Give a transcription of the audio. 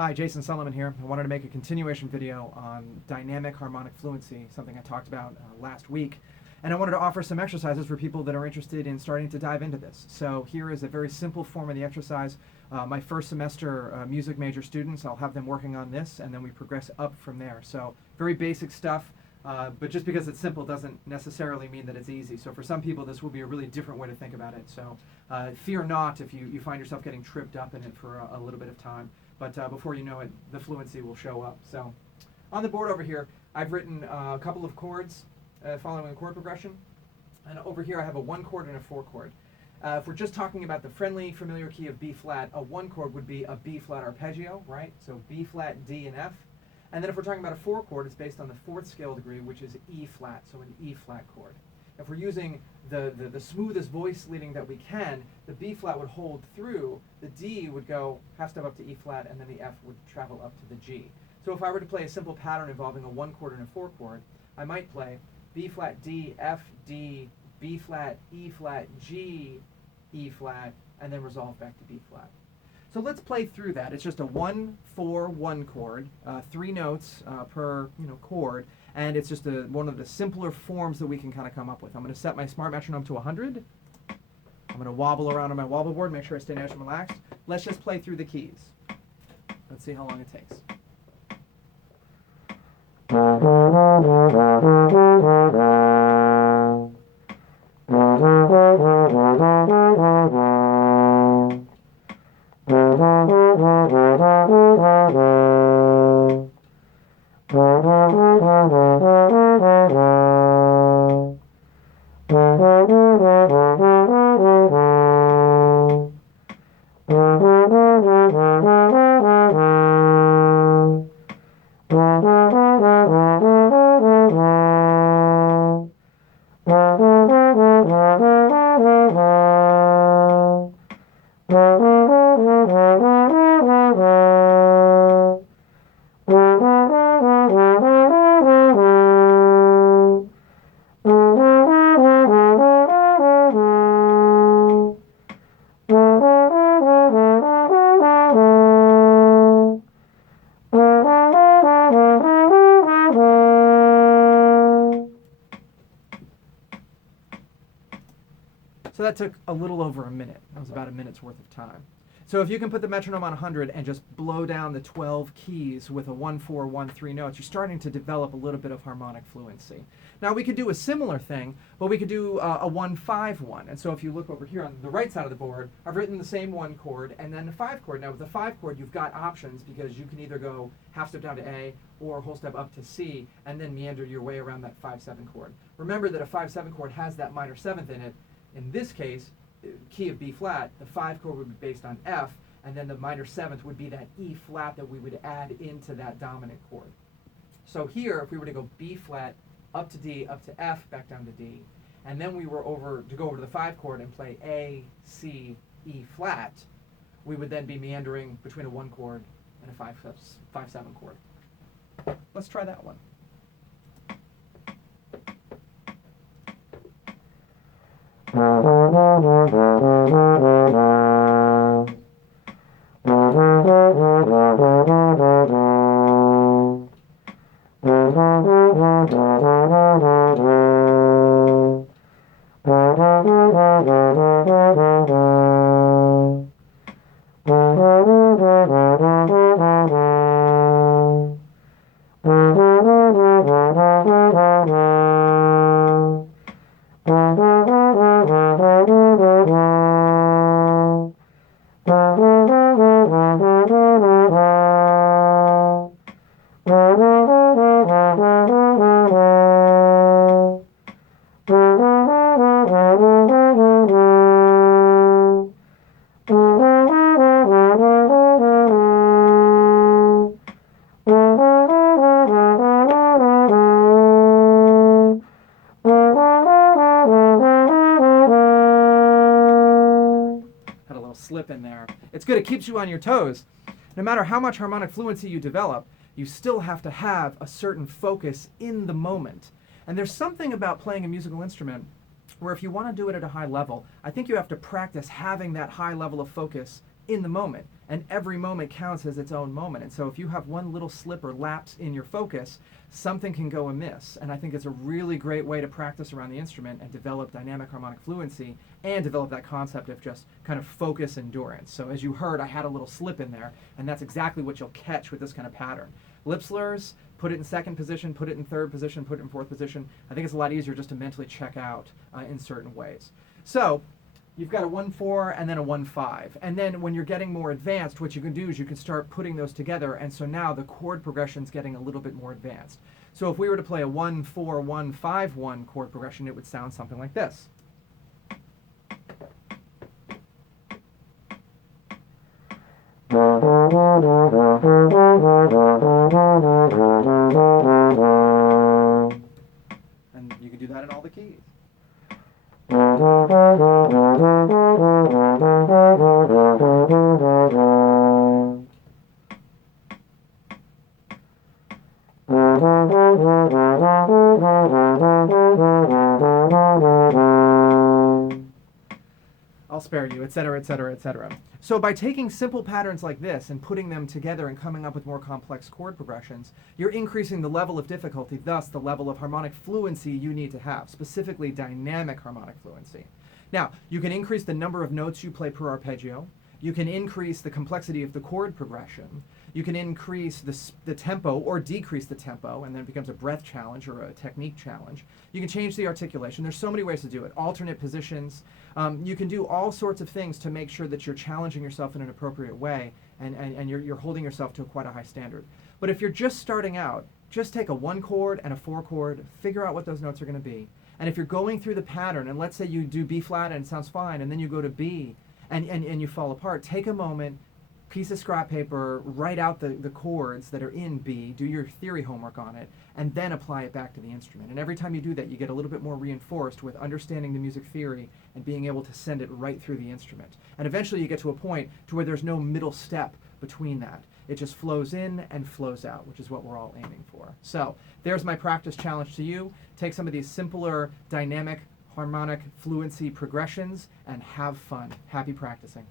Hi, Jason Sulliman here. I wanted to make a continuation video on dynamic harmonic fluency, something I talked about last week. And I wanted to offer some exercises for people that are interested in starting to dive into this. So here is a very simple form of the exercise. My first semester music major students, I'll have them working on this, and then we progress up from there. So very basic stuff, but just because it's simple doesn't necessarily mean that it's easy. So for some people, this will be a really different way to think about it. So fear not if you find yourself getting tripped up in it for a little bit of time. But before you know it, the fluency will show up. So on the board over here, I've written a couple of chords following a chord progression. And over here, I have a 1 chord and a 4 chord. If we're just talking about the friendly, familiar key of B flat, a 1 chord would be a B flat arpeggio, right? So B flat, D, and F. And then if we're talking about a 4 chord, it's based on the 4th scale degree, which is E flat, so an E flat chord. If we're using the smoothest voice leading that we can, the B flat would hold through, the D would go half step up to E flat, and then the F would travel up to the G. So if I were to play a simple pattern involving a 1 chord and a 4 chord, I might play B flat, D, F, D, B flat, E flat, G, E flat, and then resolve back to B flat. So let's play through that. It's just a 1-4-1 chord, 3 notes per chord, and it's just one of the simpler forms that we can kind of come up with. I'm going to set my smart metronome to 100. I'm going to wobble around on my wobble board, make sure I stay nice and relaxed. Let's just play through the keys. Let's see how long it takes. So that took a little over a minute. That was about a minute's worth of time. So if you can put the metronome on 100 and just blow down the 12 keys with a 1-4, 1-3 notes, you're starting to develop a little bit of harmonic fluency. Now we could do a similar thing, but we could do a 1-5-1. And so if you look over here on the right side of the board, I've written the same 1 chord and then a 5 chord. Now with the 5 chord, you've got options because you can either go half step down to A or whole step up to C and then meander your way around that 5-7 chord. Remember that a 5-7 chord has that minor 7th in it. In this case, key of B flat, the 5 chord would be based on F, and then the minor 7th would be that E flat that we would add into that dominant chord. So here, if we were to go B flat, up to D, up to F, back down to D, and then we were to go over to the 5 chord and play A, C, E flat, we would then be meandering between a 1 chord and a 5-7 chord. Let's try that one. Slip in there. It's good, it keeps you on your toes. No matter how much harmonic fluency you develop, you still have to have a certain focus in the moment. And there's something about playing a musical instrument where if you want to do it at a high level, I think you have to practice having that high level of focus in the moment. And every moment counts as its own moment. And so if you have one little slip or lapse in your focus, something can go amiss. And I think it's a really great way to practice around the instrument and develop dynamic harmonic fluency and develop that concept of just kind of focus endurance. So as you heard, I had a little slip in there, and that's exactly what you'll catch with this kind of pattern. Lip slurs, put it in second position, put it in third position, put it in fourth position. I think it's a lot easier just to mentally check out in certain ways. So you've got a 1-4 and then a 1-5. And then when you're getting more advanced, what you can do is you can start putting those together. And so now the chord progression's getting a little bit more advanced. So if we were to play a 1-4-1-5-1 chord progression, it would sound something like this. And you can do that in all the keys. I'll spare you, etc., etc., etc. So by taking simple patterns like this and putting them together and coming up with more complex chord progressions, you're increasing the level of difficulty, thus the level of harmonic fluency you need to have, specifically dynamic harmonic fluency. Now, you can increase the number of notes you play per arpeggio. You can increase the complexity of the chord progression. You can increase the tempo or decrease the tempo, and then it becomes a breath challenge or a technique challenge. You can change the articulation. There's so many ways to do it. Alternate positions. You can do all sorts of things to make sure that you're challenging yourself in an appropriate way, and you're holding yourself to quite a high standard. But if you're just starting out, just take a 1 chord and a 4 chord, figure out what those notes are going to be. And if you're going through the pattern, and let's say you do B flat and it sounds fine, and then you go to B, and you fall apart, take a moment, piece of scrap paper, write out the chords that are in B, do your theory homework on it, and then apply it back to the instrument. And every time you do that, you get a little bit more reinforced with understanding the music theory and being able to send it right through the instrument. And eventually you get to a point to where there's no middle step between that. It just flows in and flows out, which is what we're all aiming for. So there's my practice challenge to you. Take some of these simpler dynamic harmonic fluency progressions and have fun. Happy practicing.